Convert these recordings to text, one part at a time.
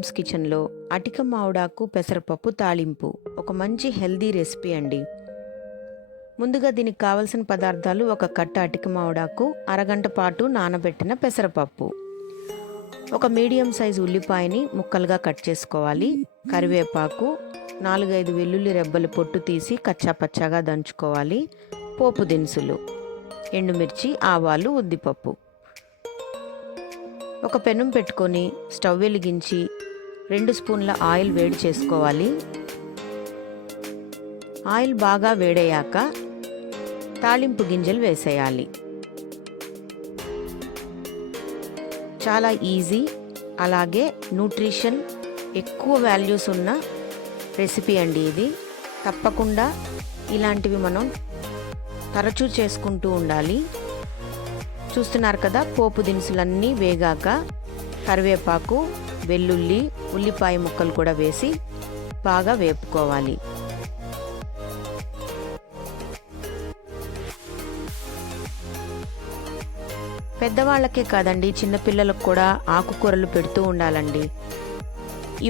Moms కిచెన్లో అటిక మామిడాకు పెసరపప్పు తాలింపు ఒక మంచి హెల్దీ రెసిపీ అండి. ముందుగా దీనికి కావలసిన పదార్థాలు: ఒక కట్ట అటిక మామిడాకు, అరగంట పాటు నానబెట్టిన పెసరపప్పు, ఒక మీడియం సైజు ఉల్లిపాయని ముక్కలుగా కట్ చేసుకోవాలి, కరివేపాకు, 4-5 వెల్లుల్లి రెబ్బలు పొట్టు తీసి కచ్చాపచ్చాగా దంచుకోవాలి, పోపు దినుసులు, ఎండుమిర్చి, ఆవాలు, ఉద్దిపప్పు. ఒక పెనం పెట్టుకొని స్టవ్ వెలిగించి 2 స్పూన్ల ఆయిల్ వేడి చేసుకోవాలి. ఆయిల్ బాగా వేడయ్యాక తాలింపు గింజలు వేసేయాలి. చాలా ఈజీ, అలాగే న్యూట్రిషన్ ఎక్కువ వాల్యూస్ ఉన్న రెసిపీ అండి ఇది. తప్పకుండా ఇలాంటివి మనం తరచూ చేసుకుంటూ ఉండాలి. చూస్తున్నారు కదా, పోపు దినుసులన్నీ వేగాక కరివేపాకు, వెల్లుల్లి, ఉల్లిపాయ ముక్కలు కూడా వేసి బాగా వేపుకోవాలి. పెద్దవాళ్ళకే కాదండి, చిన్నపిల్లలకు కూడా ఆకుకూరలు పెడుతూ ఉండాలండి.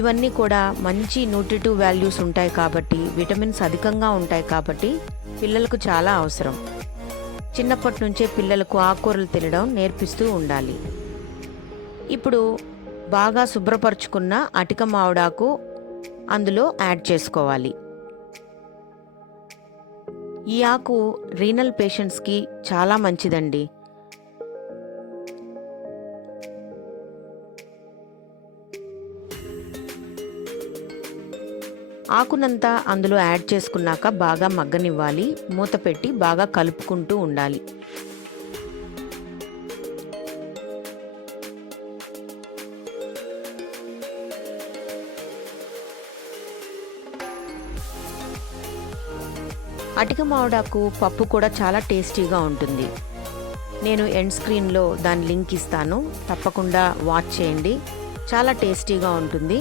ఇవన్నీ కూడా మంచి న్యూట్రిటివ్ వాల్యూస్ ఉంటాయి కాబట్టి, విటమిన్స్ అధికంగా ఉంటాయి కాబట్టి పిల్లలకు చాలా అవసరం. చిన్నప్పటి నుంచే పిల్లలకు ఆకుకూరలు తినడం నేర్పిస్తూ ఉండాలి. ఇప్పుడు బాగా శుభ్రపరచుకున్న అటిక మామిడాకు అందులో యాడ్ చేసుకోవాలి. ఈ ఆకు రీనల్ పేషెంట్స్కి చాలా మంచిదండి. ఆకునంతా అందులో యాడ్ చేసుకున్నాక బాగా మగ్గనివ్వాలి. మూత పెట్టి బాగా కలుపుకుంటూ ఉండాలి. అటిక మామిడాకు పప్పు కూడా చాలా టేస్టీగా ఉంటుంది. నేను ఎండ్ స్క్రీన్లో దాని లింక్ ఇస్తాను, తప్పకుండా వాచ్ చేయండి. చాలా టేస్టీగా ఉంటుంది.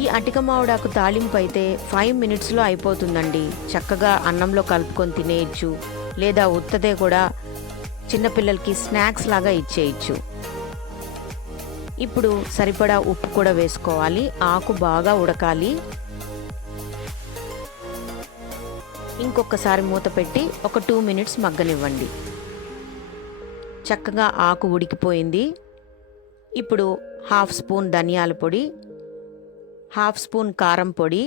ఈ అటిక మామిడాకు తాలింపు అయితే 5 మినిట్స్లో అయిపోతుందండి. చక్కగా అన్నంలో కలుపుకొని తినేయచ్చు, లేదా ఉత్తదే కూడా చిన్నపిల్లలకి స్నాక్స్ లాగా ఇచ్చేయచ్చు. ఇప్పుడు సరిపడా ఉప్పు కూడా వేసుకోవాలి. ఆకు బాగా ఉడకాలి. ఇంకొకసారి మూత పెట్టి ఒక 2 మినిట్స్ మగ్గనివ్వండి. చక్కగా ఆకు ఉడికిపోయింది. ఇప్పుడు 1/2 స్పూన్ ధనియాల పొడి, 1/2 స్పూన్ కారం పొడి,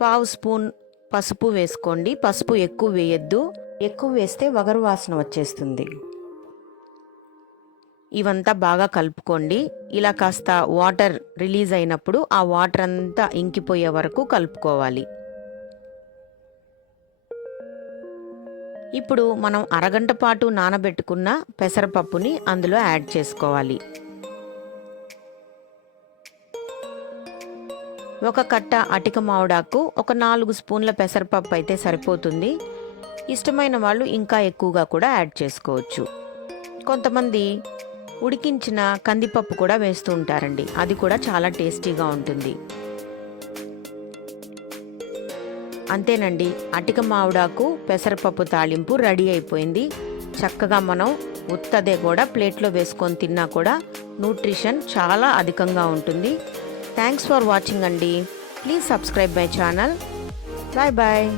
1/4 స్పూన్ పసుపు వేసుకోండి. పసుపు ఎక్కువ వేయొద్దు, ఎక్కువ వేస్తే వగరు వాసన వచ్చేస్తుంది. ఇవంతా బాగా కలుపుకోండి. ఇలా కాస్త వాటర్ రిలీజ్ అయినప్పుడు ఆ వాటర్ అంతా ఇంకిపోయే వరకు కలుపుకోవాలి. ఇప్పుడు మనం అరగంట పాటు నానబెట్టుకున్న పెసరపప్పుని అందులో యాడ్ చేసుకోవాలి. ఒక కట్ట అటిక మామిడాకు, ఒక 4 స్పూన్ల పెసరపప్పు అయితే సరిపోతుంది. ఇష్టమైన వాళ్ళు ఇంకా ఎక్కువగా కూడా యాడ్ చేసుకోవచ్చు. కొంతమంది ఉడికించిన కందిపప్పు కూడా వేస్తూ ఉంటారండి, అది కూడా చాలా టేస్టీగా ఉంటుంది. అంతేనండి, అటిక మామిడాకు పెసరపప్పు తాలింపు రెడీ అయిపోయింది. చక్కగా మనం ఉత్తదే కూడా ప్లేట్లో వేసుకొని తిన్నా కూడా న్యూట్రిషన్ చాలా అధికంగా ఉంటుంది. థ్యాంక్స్ ఫర్ వాచింగ్ అండి. Please subscribe my channel. Bye bye.